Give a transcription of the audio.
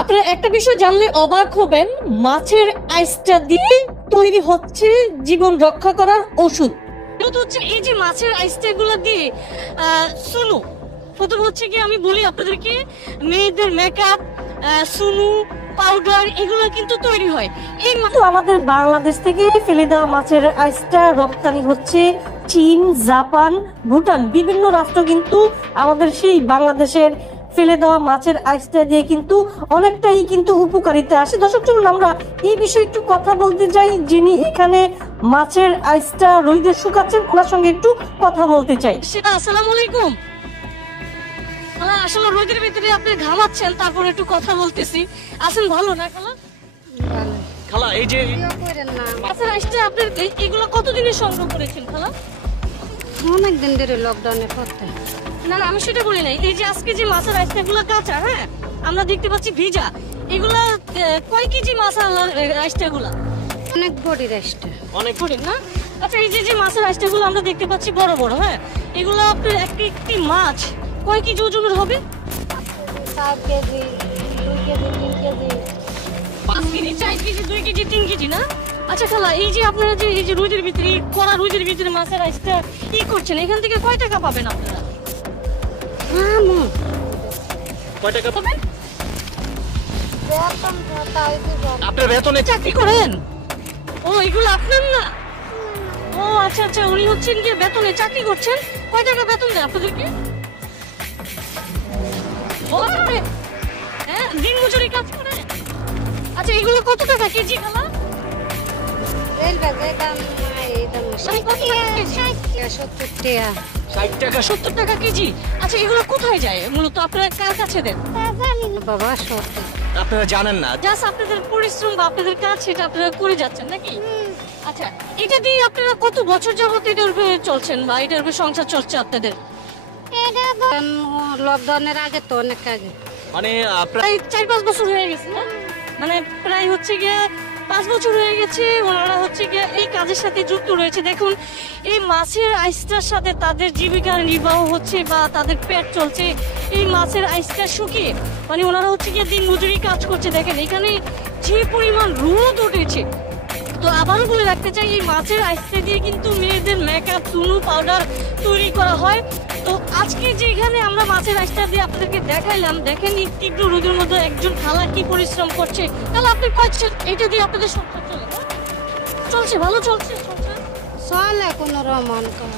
আপনারা একটা বিষয় জানলে অবাক হবেন, মাছের আইসটা দিয়ে তৈরি হচ্ছে জীবন রক্ষা করার ওষুধ। এটা হচ্ছে এই যে মাছের আইসটা গুলো দিয়ে সুনু, প্রথম হচ্ছে কি আমি বলি আপনাদেরকে, মেয়েদের মেকআপ, সুনু পাউডার এগুলো কিন্তু তৈরি হয়। এই আমাদের বাংলাদেশ থেকে ফেলে দেওয়া মাছের আইসটা রপ্তানি হচ্ছে চীন, জাপান, ভুটান, বিভিন্ন রাষ্ট্র কিন্তু আমাদের সেই বাংলাদেশের ফেলে দেওয়া মাছের আইসটা দিয়ে কিন্তু অনেকটাই কিন্তু উপকারিতা আসে। দর্শক চলুন আমরা এই বিষয়ে একটু কথা বলতে চাই, যিনি এখানে মাছের আইসটা রোদে শুকাচ্ছেন ওনার সঙ্গে একটু কথা বলতে চাই। আসসালামু আলাইকুম। আসলে রোদের ভিতরে আপনি ঘামাচ্ছেন, তারপর একটু কথা বলতেছি। আছেন ভালো না খালা? খালা এই যে মাছের আইসটা আপনি এগুলো কতদিনের সংগ্রহ করেছেন খালা? অনেকদিন ধরে লকডাউনের পর থেকে। না না আমি সেটা বলি নাই, এই যে আজকে যে মাছের আইসটা গুলো কাঁচা, হ্যাঁ আমরা দেখতে পাচ্ছি ভিজা, এগুলা কয় কেজি মাছ আইসটা গুলা? অনেক বড়ি রাইসটা। অনেক বড় না? আচ্ছা এই যে মাছের আইসটা গুলো আমরা দেখতে পাচ্ছি বড় বড়, হ্যাঁ এগুলো আপনার একটি মাছ কয় কেজি ওজনের হবে? 7 KG, 2 KG, 3 KG, 5 KG, 4 KG, 2 KG, 3 KG না? আচ্ছা খালা এই যে আপনারা যে এই যে রোদের ভিতরে, কড়া রোদের ভিতরে মাছের আইসটা করছেন, এখান থেকে কয় টাকা পাবেন আপনারা? কয় টাকা পাবেন? আপনার বেতনে চাকরি করেন? ও এগুলো আপনার না? ও আচ্ছা আচ্ছা, উনি হচ্ছেন কি বেতনে চাকরি করছেন? কয় টাকা বেতন দেন আপনাদেরকে? হ্যাঁ দিন মজুরি কাজ করে। আচ্ছা এগুলো কত টাকা কেজি খালা? এই দাম এই দাম 60 টাকা 70 টাকা কেজি। আচ্ছা এগুলো কোথায় যায় মূলত, আপনারা কার কাছে দেন? বাবা আপনারা জানেন না, জাস্ট আপনাদের পরিশ্রম বা আপনাদের কাজ সেটা আপনারা করে যাচ্ছেন নাকি? আচ্ছা এটা দিয়ে আপনারা কত বছর যাবত এটার উপরে চলছেন বা এটার উপরে সংসার চলছে আপনাদের? লকডাউনের আগে তো অনেক আগে, মানে প্রায় 4-5 বছর হয়ে গেছে না? মানে প্রায় হচ্ছে গিয়ে 5 বছর হয়ে গেছে ওনারা হচ্ছে গিয়ে এই কাজের সাথে যুক্ত রয়েছে। দেখুন এই মাছের আইসটার সাথে তাদের জীবিকা নির্বাহ হচ্ছে বা তাদের পেট চলছে এই মাছের আইসটা শুকিয়ে, মানে ওনারা হচ্ছে গিয়ে দিন মজুরি কাজ করছে। দেখেন এখানে যে পরিমাণ রোদ উঠেছে। তো আবারও বলে রাখতে চাই, এই মাছের আইসটা দিয়ে কিন্তু মেয়েদের মেকআপ, সুনু পাউডার তৈরি করা হয়। তো আজকে যেখানে আমরা মাছের আইসটা দিয়ে আপনাদেরকে দেখাইলাম, দেখেন এই তীব্র রোদের মধ্যে একজন খালা কি পরিশ্রম করছে। তাহলে আপনি কয়েছেন এটা দিয়ে আপনাদের সংসার চলে? চলছে, ভালো চলছে? চলে কোনো রকম